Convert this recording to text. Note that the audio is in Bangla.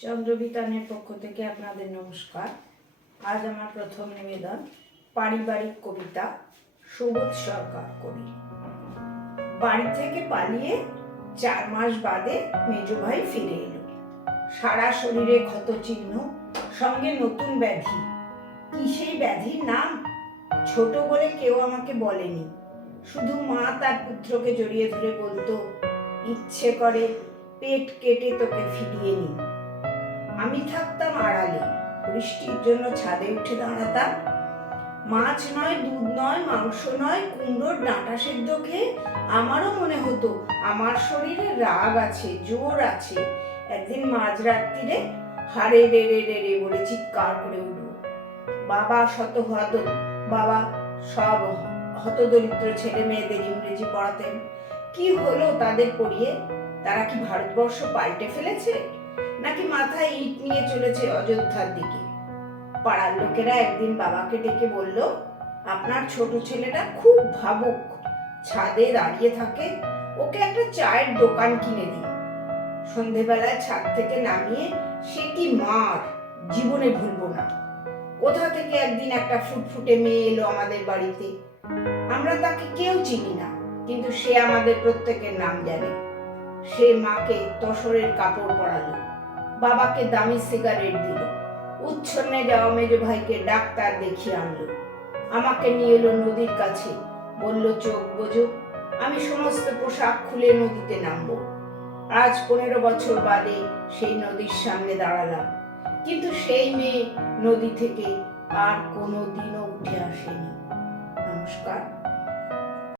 চন্দ্রবিতানের পক্ষ থেকে আপনাদের নমস্কার। আজ আমার প্রথম নিবেদন পারিবারিক কবিতা, সুবোধ সরকার কবি। বাড়ি থেকে পালিয়ে 4 মাস বাদে মেজো ভাই ফিরে এলো। সারা শরীরে ক্ষত চিহ্ন, সঙ্গে নতুন ব্যাধি। কি সেই ব্যাধির নাম ছোট বলে কেউ আমাকে বলেনি। শুধু মা তার পুত্রকে জড়িয়ে ধরে বলতো, ইচ্ছে করে পেট কেটে তোকে ফিরিয়ে নি। আমি থাকতাম আড়ালে, বৃষ্টির জন্য ছাদে উঠে দাঁড়াতাম। মাছ নয়, দুধ নয়, মাংস নয়, কুমড়োর ডাঁটা সেদ্ধ খেয়ে আমারও মনে হতো আমার শরীরে রাগ আছে, জোর আছে। একদিন মাঝরাত্রিরে হারে রে রে রে রে বলে চিৎকার করে উঠল। বাবা সব হতদরিদ্র ছেলে মেয়েদের ইংরেজি পড়াতেন। কি হলো তাদের পড়িয়ে? তারা কি ভারতবর্ষ পাল্টে ফেলেছে, নাকি মাথায় ইট নিয়ে চলেছে অযোধ্যার দিকে? পাড়ার লোকেরা একদিন বাবাকে ডেকে বলল, আপনার ছোট ছেলেটা খুব ভাবুক, ছাদে দাঁড়িয়ে থাকে, ওকে একটা চায়ের দোকান কিনে দিন। সন্ধেবেলায় ছাদ থেকে নামিয়ে সে কি মার, জীবনে ভুলবো না। কোথা থেকে একদিন একটা ফুটফুটে মেয়ে এলো আমাদের বাড়িতে। আমরা তাকে কেউ চিনি না, কিন্তু সে আমাদের প্রত্যেকের নাম জানে। সে মাকে তসরের কাপড় পরালো, বাবাকে দামি সিগারেট দিল, উচ্ছন্নে যাওয়া মেজো ভাইকে ডাক্তার দেখিয়ে আনলো। আমাকে নিয়ে এলো নদীর কাছে, বলল চোখ বোঝো। আমি সমস্ত পোশাক খুলে নদীতে নামবো। আজ 15 বছর বাদে সেই নদীর সামনে দাঁড়ালাম, কিন্তু সেই মেয়ে নদী থেকে আর কোনোদিনও উঠে আসেনি। নমস্কার।